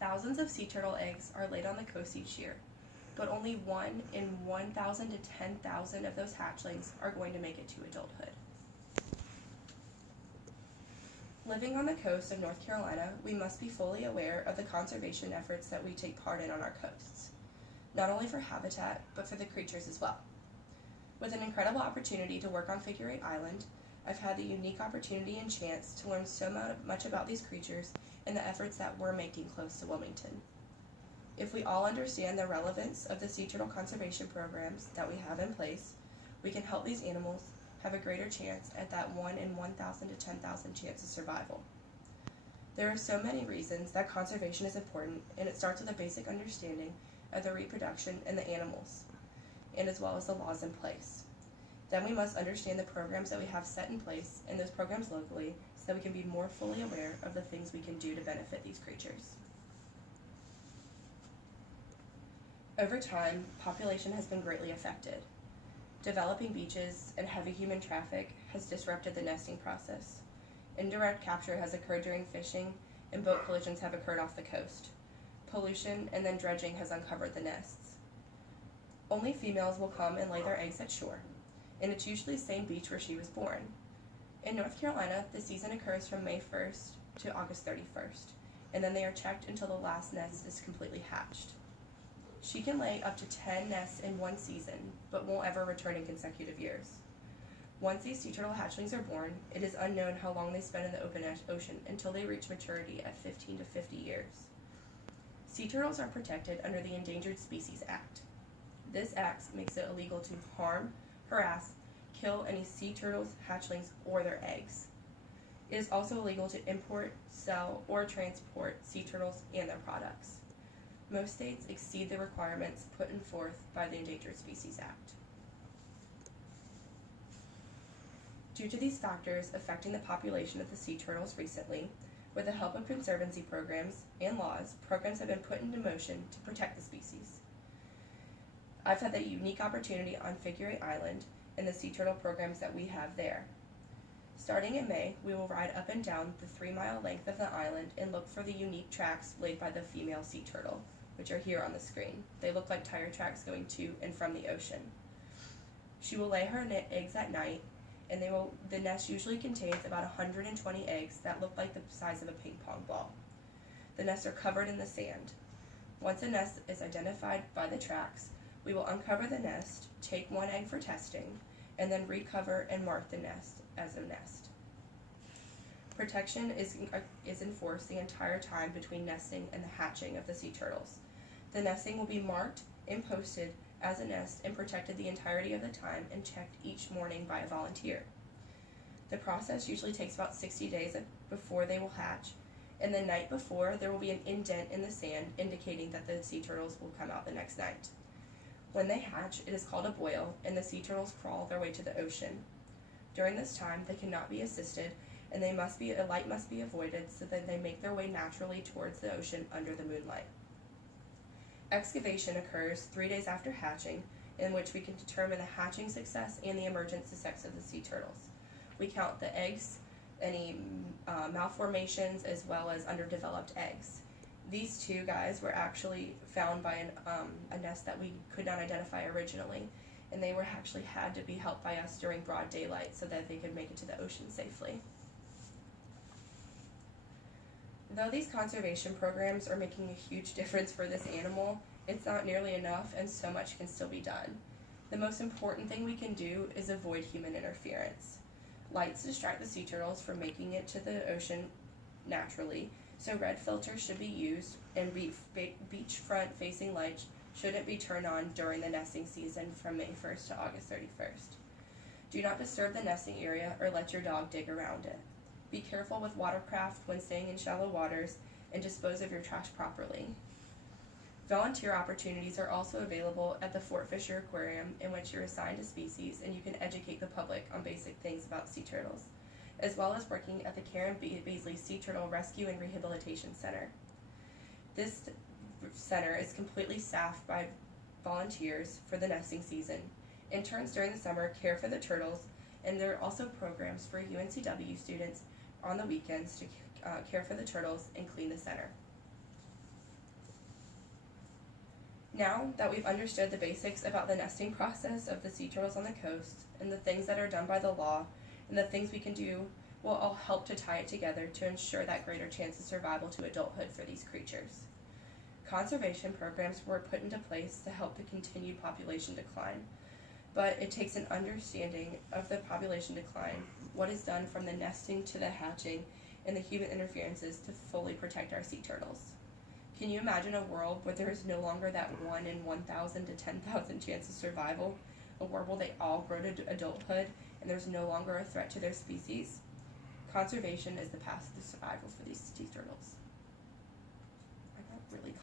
Thousands of sea turtle eggs are laid on the coast each year, but only 1 in 1,000 to 10,000 of those hatchlings are going to make it to adulthood. Living on the coast of North Carolina, we must be fully aware of the conservation efforts that we take part in on our coasts, not only for habitat, but for the creatures as well. With an incredible opportunity to work on Figure 8 Island, I've had the unique opportunity and chance to learn so much about these creatures and the efforts that we're making close to Wilmington. If we all understand the relevance of the sea turtle conservation programs that we have in place, we can help these animals have a greater chance at that 1 in 1,000 to 10,000 chance of survival. There are so many reasons that conservation is important, and it starts with a basic understanding of the reproduction in the animals, and as well as the laws in place. Then we must understand the programs that we have set in place and those programs locally so that we can be more fully aware of the things we can do to benefit these creatures. Over time, population has been greatly affected. Developing beaches and heavy human traffic has disrupted the nesting process. Indirect capture has occurred during fishing, and boat collisions have occurred off the coast. Pollution and then dredging has uncovered the nests. Only females will come and lay their eggs at shore, and it's usually the same beach where she was born. In North Carolina, the season occurs from May 1st to August 31st, and then they are checked until the last nest is completely hatched. She can lay up to 10 nests in one season, but won't ever return in consecutive years. Once these sea turtle hatchlings are born, it is unknown how long they spend in the open ocean until they reach maturity at 15 to 50 years. Sea turtles are protected under the Endangered Species Act. This act makes it illegal to harm, harass, kill any sea turtles, hatchlings, or their eggs. It is also illegal to import, sell, or transport sea turtles and their products. Most states exceed the requirements put forth by the Endangered Species Act. Due to these factors affecting the population of the sea turtles recently, with the help of conservancy programs and laws, programs have been put into motion to protect the species. I've had the unique opportunity on Figure 8 Island and the sea turtle programs that we have there. Starting in May, we will ride up and down the 3-mile length of the island and look for the unique tracks laid by the female sea turtle, which are here on the screen. They look like tire tracks going to and from the ocean. She will lay her eggs at night, and the nest usually contains about 120 eggs that look like the size of a ping pong ball. The nests are covered in the sand. Once a nest is identified by the tracks, we will uncover the nest, take one egg for testing, and then recover and mark the nest as a nest. Protection is enforced the entire time between nesting and the hatching of the sea turtles. The nesting will be marked and posted as a nest and protected the entirety of the time and checked each morning by a volunteer. The process usually takes about 60 days before they will hatch, and the night before there will be an indent in the sand indicating that the sea turtles will come out the next night. When they hatch, it is called a boil, and the sea turtles crawl their way to the ocean. During this time, they cannot be assisted, and a light must be avoided so that they make their way naturally towards the ocean under the moonlight. Excavation occurs 3 days after hatching, in which we can determine the hatching success and the emergence sex of the sea turtles. We count the eggs, any malformations, as well as underdeveloped eggs. These two guys were actually found by a nest that we could not identify originally, and they were actually had to be helped by us during broad daylight so that they could make it to the ocean safely. Though these conservation programs are making a huge difference for this animal, it's not nearly enough, and so much can still be done. The most important thing we can do is avoid human interference. Lights distract the sea turtles from making it to the ocean naturally, so red filters should be used, and beachfront facing lights shouldn't be turned on during the nesting season from May 1st to August 31st. Do not disturb the nesting area or let your dog dig around it. Be careful with watercraft when staying in shallow waters, and dispose of your trash properly. Volunteer opportunities are also available at the Fort Fisher Aquarium, in which you're assigned a species and you can educate the public on basic things about sea turtles, as well as working at the Karen Beasley Sea Turtle Rescue and Rehabilitation Center. This center is completely staffed by volunteers for the nesting season. Interns during the summer care for the turtles, and there are also programs for UNCW students on the weekends to care for the turtles and clean the center. Now that we've understood the basics about the nesting process of the sea turtles on the coast, and the things that are done by the law, and the things we can do will all help to tie it together to ensure that greater chance of survival to adulthood for these creatures. Conservation programs were put into place to help the continued population decline, but it takes an understanding of the population decline, what is done from the nesting to the hatching, and the human interferences to fully protect our sea turtles. Can you imagine a world where there is no longer that 1 in 1,000 to 10,000 chance of survival? A world where they all grow to adulthood and there's no longer a threat to their species? Conservation is the path to survival for these sea turtles. I got really